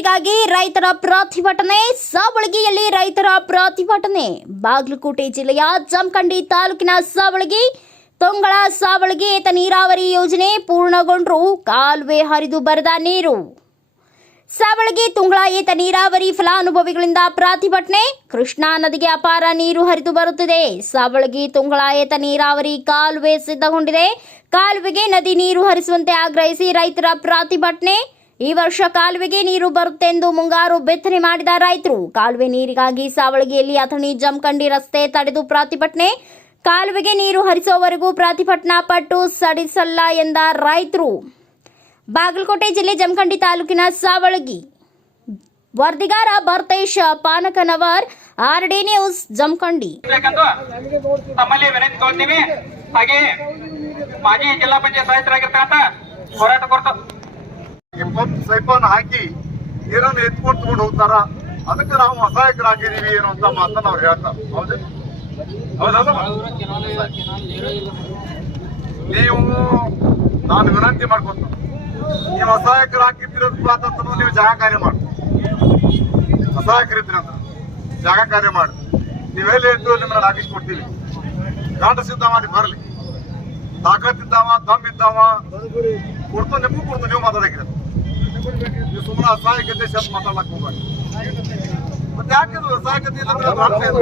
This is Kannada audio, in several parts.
ನೀರಿಗಾಗಿ ರೈತರ ಪ್ರತಿಭಟನೆ ಸಾವಳಗಿಯಲ್ಲಿ ರೈತರ ಪ್ರತಿಭಟನೆ. ಬಾಗಲಕೋಟೆ ಜಿಲ್ಲೆಯ ಜಮಖಂಡಿ ತಾಲೂಕಿನ ಸಾವಳಗಿ ತೊಂಗಳ ಸಾವಳಗಿ ಏತ ನೀರಾವರಿ ಯೋಜನೆ ಪೂರ್ಣಗೊಂಡ್ರು. ಕಾಲುವೆ ಹರಿದು ಬರದ ನೀರು. ಸಾವಳಗಿ ತುಂಗಳ ಏತ ನೀರಾವರಿ ಫಲಾನುಭವಿಗಳಿಂದ ಪ್ರತಿಭಟನೆ. ಕೃಷ್ಣಾ ನದಿಗೆ ಅಪಾರ ನೀರು ಹರಿದು ಬರುತ್ತಿದೆ. ಸಾವಳಗಿ ತುಂಗಳ ಏತ ನೀರಾವರಿ ಕಾಲುವೆ ಸಿದ್ಧಗೊಂಡಿದೆ. ಕಾಲುವೆಗೆ ನದಿ ನೀರು ಹರಿಸುವಂತೆ ಆಗ್ರಹಿಸಿ ರೈತರ ಪ್ರತಿಭಟನೆ. ಈ ವರ್ಷ ಕಾಲುವೆಗೆ ನೀರು ಬರುತ್ತೆಂದು ಮುಂಗಾರು ಬಿತ್ತನೆ ಮಾಡಿದ ರೈತರು. ಕಾಲುವೆ ನೀರಿಗಾಗಿ ಸಾವಳಗಿಯಲ್ಲಿ ಅಥಣಿ ಜಮಖಂಡಿ ರಸ್ತೆ ತಡೆದು ಪ್ರತಿಭಟನೆ. ಕಾಲುವೆಗೆ ನೀರು ಹರಿಸುವವರೆಗೂ ಪ್ರತಿಭಟನಾ ಪಟ್ಟು ಸಡಿಸಲ್ಲ ಎಂದ ರೈತರು. ಬಾಗಲಕೋಟೆ ಜಿಲ್ಲೆ ಜಮಖಂಡಿ ತಾಲೂಕಿನ Savalagi. ವರದಿಗಾರ Bharatesh Panakanavar R D news, Jamakhandi. ಹಾಗೆ ಮಾಜಿ ಜಿಲ್ಲಾ ಪಂಚಾಯತ್ ಹೋರಾಟ ಪಂಪ್ ಸೈಪನ್ ಹಾಕಿ ನೀರನ್ನು ಎತ್ಕೊಂಡು ತಗೊಂಡು ಹೋಗ್ತಾರ? ಅದಕ್ಕೆ ನಾವು ಅಸಹಾಯಕರಾಗಿದ್ದೀವಿ ಅಂತ ಮಾತನ್ನ ಅವ್ರು ಹೇಳ್ತಾರೆ. ಹೌದು? ನೀವು ನಾನು ವಿನಂತಿ ಮಾಡ್ಕೊತ ನೀವು ಅಸಹಾಯಕರಾಗಿದ್ದಿರೋದು ನೀವು ಜಾಗ ಕಾರ್ಯ ಮಾಡಿ ಅಸಹಾಯಕರಿದ್ರಿ ಅಂತ ಜಾಗ ಕಾರ್ಯ ಮಾಡಿ. ನೀವೆಲ್ಲಿ ಇದ್ದು ನಿಮ್ಮನ್ನ ಹಾಕಿಸ್ಕೊಡ್ತೀವಿ ಗಾಂಡ ಸಿದ್ಧ ಮಾಡಿ ಬರಲಿ. ತಾಕತ್ತಿದ್ದಾವ ದಮ್ ಇದ್ದಾವ, ಕೊಡ್ತು, ನಿಮಗೂ ಕೊಡ್ತು, ನೀವು ಮಾತಾಡಕ್ಕಿರ ಅಸಹಾಯಕತೆ ಶಬ್ದ ಮಾತಾಡಕ್ ಹೋಗ್ಬೇಡಿ. ಮತ್ತೆ ಯಾಕೆ ಇದು ಅಸಹಾಯಕತೆ ಇಲ್ಲ ಅಂದ್ರೆ ಅದು ಅರ್ಥ ಏನು?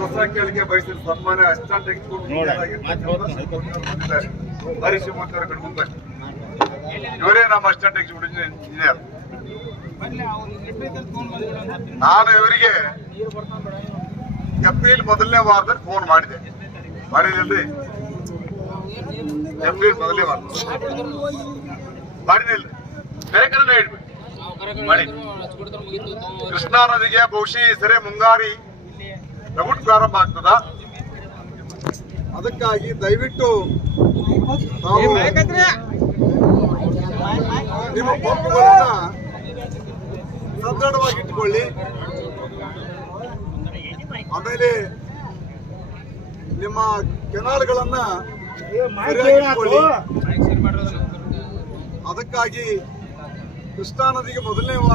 ಹೊಸ ಕೇಳಿಕೆ ಬಯಸಿದ ಸನ್ಮಾನ ಅಸಿಸ್ಟೆಂಟ್ ಹರೀಶ್ ಶಿವಮೊಗ್ಗ ಅವರು ಇವರೇ ನಮ್ಮ ಎಕ್ಸಿಕ್ಯೂಟಿವ್ ಇಂಜಿನಿಯರ್ ನಾನು ಇವರಿಗೆ ಏಪ್ರಿಲ್ ಮೊದಲನೇ ವಾರದಲ್ಲಿ ಫೋನ್ ಮಾಡಿದೆ. ಮಾಡಿದಲ್ರಿ ಏಪ್ರಿಲ್ ಮೊದಲನೇ ವಾರ. ಮಾಡಿದಿಲ್ರಿ ಕಾರ್ಯಕ್ರಮ ಕಡೆ ಕೃಷ್ಣಾ ನದಿಗೆ ಬಹುಶಃ ಸೆರೆ ಮುಂಗಾರಿ ರಗುಟ್ ಪ್ರಾರಂಭ ಆಗ್ತದ? ಅದಕ್ಕಾಗಿ ದಯವಿಟ್ಟು ನಿಮ್ಮ ಪಂಪ್ಗಳನ್ನ ಸದೃಢವಾಗಿ ಇಟ್ಕೊಳ್ಳಿ ಆಮೇಲೆ ನಿಮ್ಮ ಕೆನಾಲ್ಗಳನ್ನ ಇಟ್ಕೊಳ್ಳಿ. ಅದಕ್ಕಾಗಿ ಕೃಷ್ಣಾ ನದಿಗೆ ಮೊದಲನೇ ವಾರ